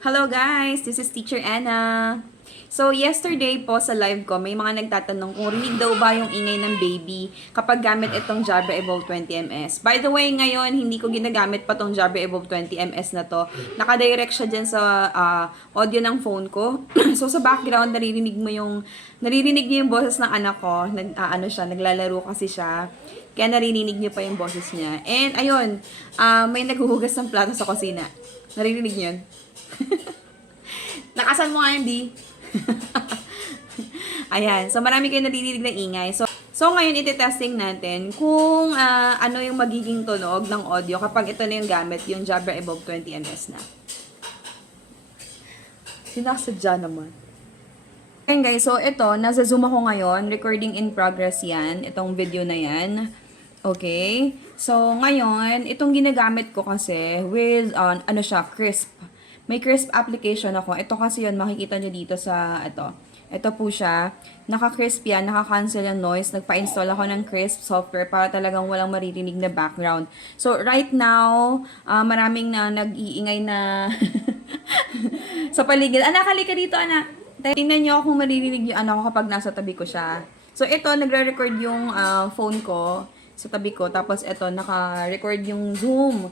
Hello guys, this is Teacher Anna. So yesterday po sa live ko, may mga nagtatanong kung rinig daw ba yung ingay ng baby kapag gamit itong Jabra Evolve 20ms. By the way, ngayon hindi ko ginagamit pa tong Jabra Evolve 20ms na to. Nakadirect siya dyan sa audio ng phone ko. So sa background, naririnig niyo yung boses ng anak ko. Naglalaro kasi siya. Kaya naririnig niyo pa yung boses niya. And ayun, may naghuhugas ng plato sa kusina. Naririnig niyo yun? Lakasan mo nga yun, Di. Ayan. So, marami kayo naririnig na ingay. So ngayon, iti-testing natin kung ano yung magiging tunog ng audio kapag ito na yung gamit, yung Jabra Evolve 20ms na. Sinasadya naman. Ayan guys, so ito, nasa Zoom ako ngayon. Recording in progress yan. Itong video na yan. Okay. So, ngayon, itong ginagamit ko kasi with, Crisp. May Crisp application ako. Ito kasi yun, makikita nyo dito sa, ito. Ito po siya. Naka-Crisp yan, naka-cancel yung noise. Nagpa-install ako ng Crisp software para talagang walang maririnig na background. So, right now, maraming na nag-iingay na sa paligid. Anak, halika dito, anak. Tingnan nyo kung maririnig yung anak ko kapag nasa tabi ko siya. So, ito, nagre-record yung phone ko sa tabi ko. Tapos, ito, naka-record yung Zoom.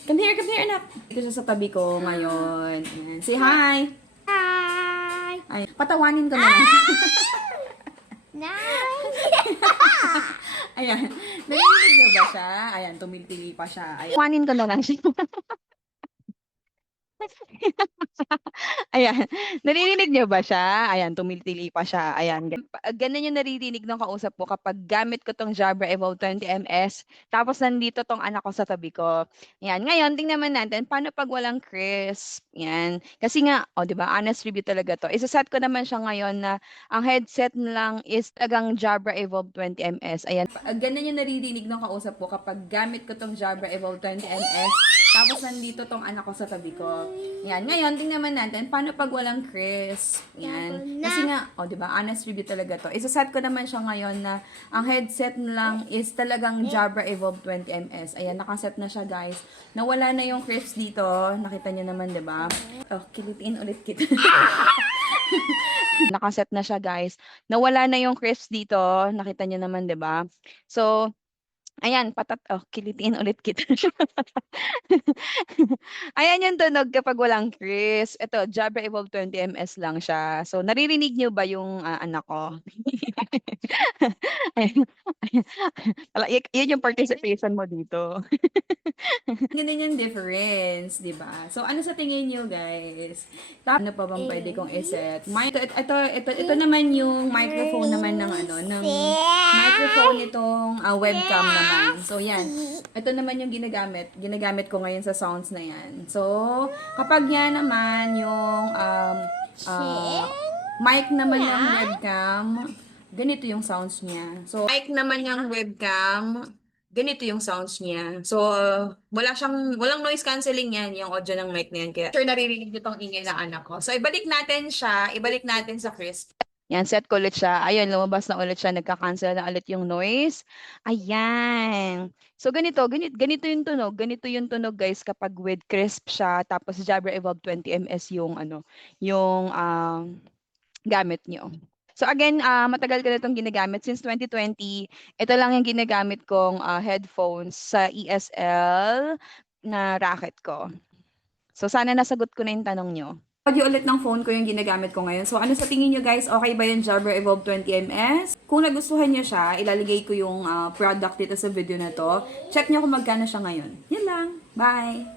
Come here, anak. Ito siya sa tabi ko ngayon. Ayan. Say hi. Hi! Ay, patawanin ko na lang. Ayan. Narinig niyo ba siya? Ayan, tumitili pa siya. Ayan. Patawanin ko na lang siya. Ayan. Naririnig niyo ba siya? Ayan, tumitili pa siya. Ayan. Ganun yung naririnig ng kausap ko kapag gamit ko tong Jabra Evolve 20ms. Tapos nandito tong anak ko sa tabi ko. Ayan. Ngayon, tingnan natin paano pag walang crisp. Ayan. Kasi nga, di ba, honest review talaga to. Isa-set ko naman siya ngayon na ang headset lang is tagang Jabra Evolve 20ms. Ayan. Ganun yung naririnig ng kausap ko kapag gamit ko tong Jabra Evolve 20ms. Tapos nandito tong anak ko sa tabi ko. Yan. Ngayon, tingnan natin paano pag walang crisp. Yan. Kasi nga, di ba, honest review talaga to. Isa-set ko naman siya ngayon na ang headset lang is talagang Jabra Evolve 20ms. Ayan, nakaset na siya, guys. Nawala na yung crisp dito. Nakita niyo naman, di ba? Oh, kilitiin ulit kita. Nakaset na siya, guys. Nawala na yung crisp dito. Nakita niyo naman, di ba? So, ayan, kilitiin ulit kita. Ayan yung tunog kapag walang crisp. Ito, Jabra Evolve 20ms lang siya. So, naririnig niyo ba yung anak ko? Ayan. Yun yung participation mo dito. Ganun yung difference, di ba? So, ano sa tingin niyo, guys? Ano pa bang pwede kong iset? Ito naman yung microphone naman ng microphone itong webcam naman. So, yan. Ito naman yung ginagamit. Ginagamit ko ngayon sa sounds na yan. So, kapag yan naman yung mic naman ng webcam, ganito yung sounds niya. So, mic naman yung webcam, ganito yung sounds niya. So, walang noise cancelling yan, yung audio ng mic na yan. Kaya, sure naririnig nyo tong ingay ng anak ko. So, ibalik natin sa crisp. Yan, set ko ulit siya. Ayun, lumabas na ulit siya. Nagka-cancel na ulit yung noise. Ayan. So, ganito yung tunog. Ganito yung tunog, guys, kapag with crisp siya. Tapos, Jabra Evolve 20ms yung, gamit nyo. So, again, matagal ko na itong ginagamit. Since 2020, ito lang yung ginagamit kong headphones sa ESL na racket ko. So, sana nasagot ko na yung tanong nyo. Audio ulit ng phone ko yung ginagamit ko ngayon. So, ano sa tingin nyo, guys? Okay ba yung Jabra Evolve 20ms? Kung nagustuhan nyo siya, ilalagay ko yung product dito sa video na to. Check nyo kung magkano siya ngayon. Yan lang. Bye!